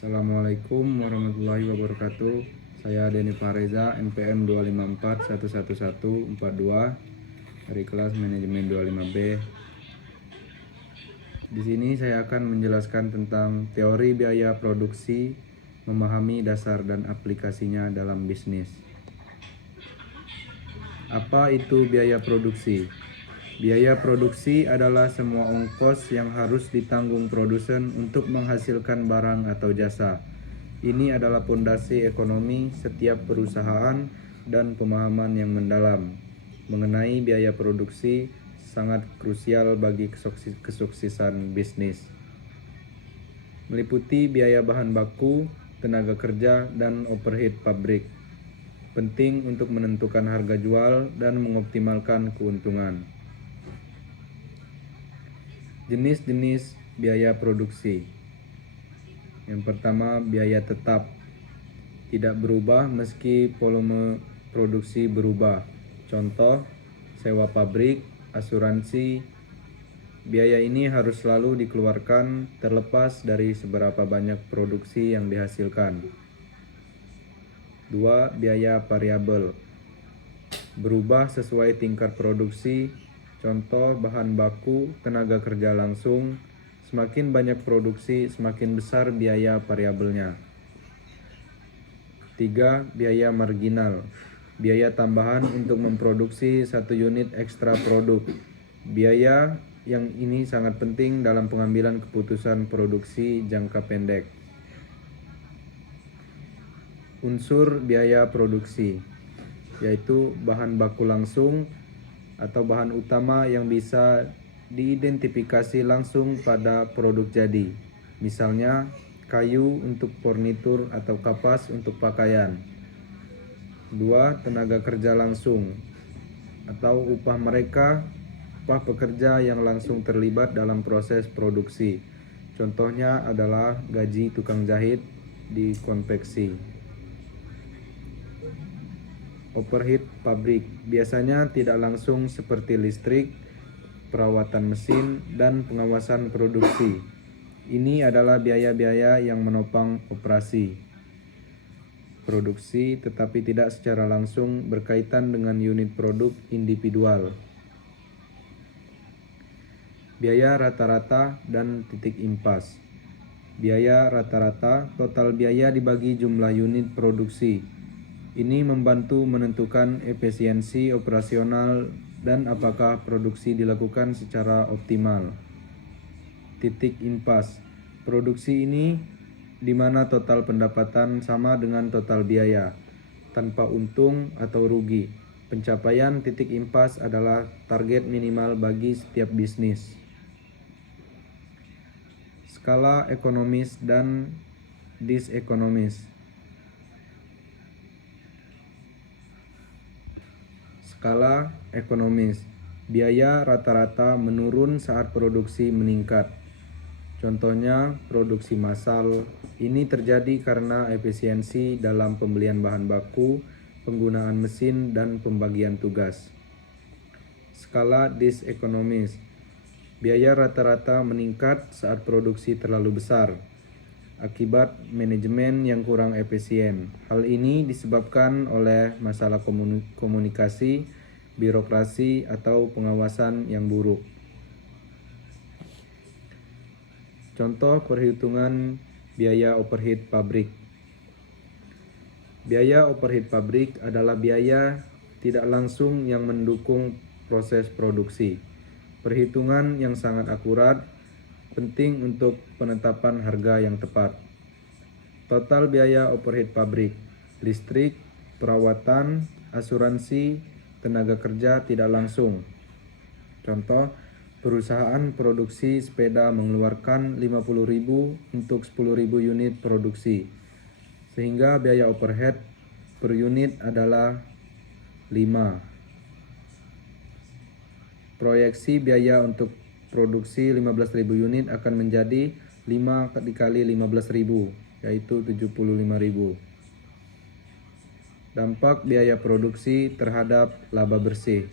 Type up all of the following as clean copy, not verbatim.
Assalamualaikum warahmatullahi wabarakatuh. Saya Denny Fareza, NPM 254111142 dari kelas manajemen 25B. Di sini saya akan menjelaskan tentang teori biaya produksi, memahami dasar dan aplikasinya dalam bisnis. Apa itu biaya produksi? Biaya produksi adalah semua ongkos yang harus ditanggung produsen untuk menghasilkan barang atau jasa. Ini adalah pondasi ekonomi setiap perusahaan dan pemahaman yang mendalam mengenai biaya produksi sangat krusial bagi kesuksesan bisnis. Meliputi biaya bahan baku, tenaga kerja, dan overhead pabrik. Penting untuk menentukan harga jual dan mengoptimalkan keuntungan. Jenis-jenis biaya produksi. Yang pertama, biaya tetap. Tidak berubah meski volume produksi berubah. Contoh, sewa pabrik, asuransi. Biaya ini harus selalu dikeluarkan terlepas dari seberapa banyak produksi yang dihasilkan. 2. Biaya variabel. Berubah sesuai tingkat produksi. Contoh, bahan baku, tenaga kerja langsung. Semakin banyak produksi, semakin besar biaya variabelnya. 3. Biaya marginal. Biaya tambahan untuk memproduksi satu unit ekstra produk. Biaya yang ini sangat penting dalam pengambilan keputusan produksi jangka pendek. Unsur biaya produksi, yaitu bahan baku langsung atau bahan utama yang bisa diidentifikasi langsung pada produk jadi. Misalnya, kayu untuk furnitur atau kapas untuk pakaian. 2. Tenaga kerja langsung atau upah pekerja yang langsung terlibat dalam proses produksi. Contohnya adalah gaji tukang jahit di konveksi. Overhead pabrik biasanya tidak langsung seperti listrik, perawatan mesin, dan pengawasan produksi. Ini adalah biaya-biaya yang menopang operasi produksi tetapi tidak secara langsung berkaitan dengan unit produk individual. Biaya rata-rata dan titik impas. Biaya rata-rata, total biaya dibagi jumlah unit produksi. Ini membantu menentukan efisiensi operasional dan apakah produksi dilakukan secara optimal. Titik impas. Produksi ini di mana total pendapatan sama dengan total biaya, tanpa untung atau rugi. Pencapaian titik impas adalah target minimal bagi setiap bisnis. Skala ekonomis dan disekonomis. Skala ekonomis. Biaya rata-rata menurun saat produksi meningkat. Contohnya, produksi massal. Ini terjadi karena efisiensi dalam pembelian bahan baku, penggunaan mesin, dan pembagian tugas. Skala disekonomis. Biaya rata-rata meningkat saat produksi terlalu besar, akibat manajemen yang kurang efisien. Hal ini disebabkan oleh masalah komunikasi, birokrasi, atau pengawasan yang buruk. Contoh perhitungan biaya overhead pabrik. Biaya overhead pabrik adalah biaya tidak langsung yang mendukung proses produksi. Perhitungan yang sangat akurat penting untuk penetapan harga yang tepat. Total biaya overhead pabrik: listrik, perawatan, asuransi, tenaga kerja tidak langsung. Contoh, perusahaan produksi sepeda mengeluarkan 50.000 untuk 10.000 unit produksi, sehingga biaya overhead per unit adalah 5. Proyeksi biaya untuk produksi 15.000 unit akan menjadi 5 dikali 15.000, yaitu 75.000. Dampak biaya produksi terhadap laba bersih.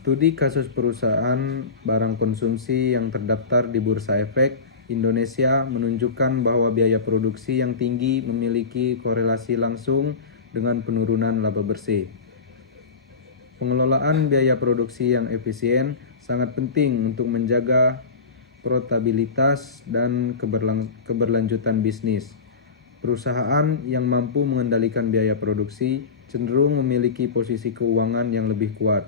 Studi kasus perusahaan barang konsumsi yang terdaftar di Bursa Efek Indonesia menunjukkan bahwa biaya produksi yang tinggi memiliki korelasi langsung dengan penurunan laba bersih. Pengelolaan biaya produksi yang efisien sangat penting untuk menjaga profitabilitas dan keberlanjutan bisnis. Perusahaan yang mampu mengendalikan biaya produksi cenderung memiliki posisi keuangan yang lebih kuat.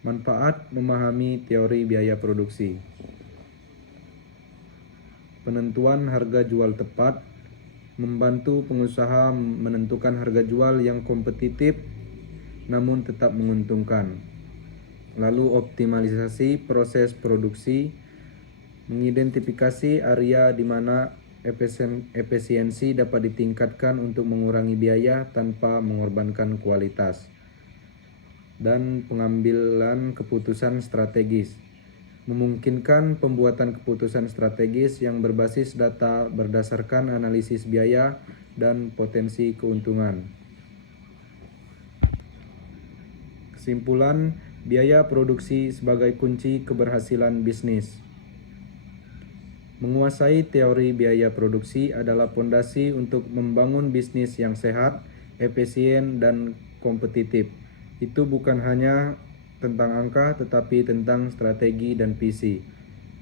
Manfaat memahami teori biaya produksi. Penentuan harga jual tepat membantu pengusaha menentukan harga jual yang kompetitif namun tetap menguntungkan. Lalu optimalisasi proses produksi, mengidentifikasi area di mana efisiensi dapat ditingkatkan untuk mengurangi biaya tanpa mengorbankan kualitas. Dan pengambilan keputusan strategis, memungkinkan pembuatan keputusan strategis yang berbasis data berdasarkan analisis biaya dan potensi keuntungan. Kesimpulan, biaya produksi sebagai kunci keberhasilan bisnis. Menguasai teori biaya produksi adalah fondasi untuk membangun bisnis yang sehat, efisien, dan kompetitif. Itu bukan hanya tentang angka, tetapi tentang strategi dan visi.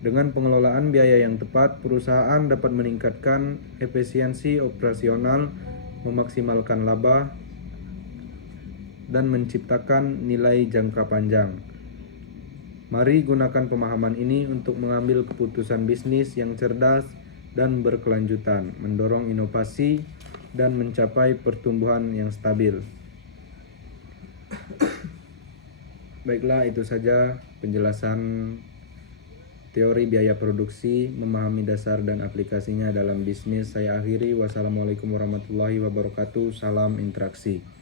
Dengan pengelolaan biaya yang tepat, perusahaan dapat meningkatkan efisiensi operasional, memaksimalkan laba, dan menciptakan nilai jangka panjang. Mari gunakan pemahaman ini untuk mengambil keputusan bisnis yang cerdas dan berkelanjutan, mendorong inovasi, dan mencapai pertumbuhan yang stabil. Baiklah, itu saja penjelasan teori biaya produksi, memahami dasar dan aplikasinya dalam bisnis. Saya akhiri. Wassalamualaikum warahmatullahi wabarakatuh. Salam interaksi.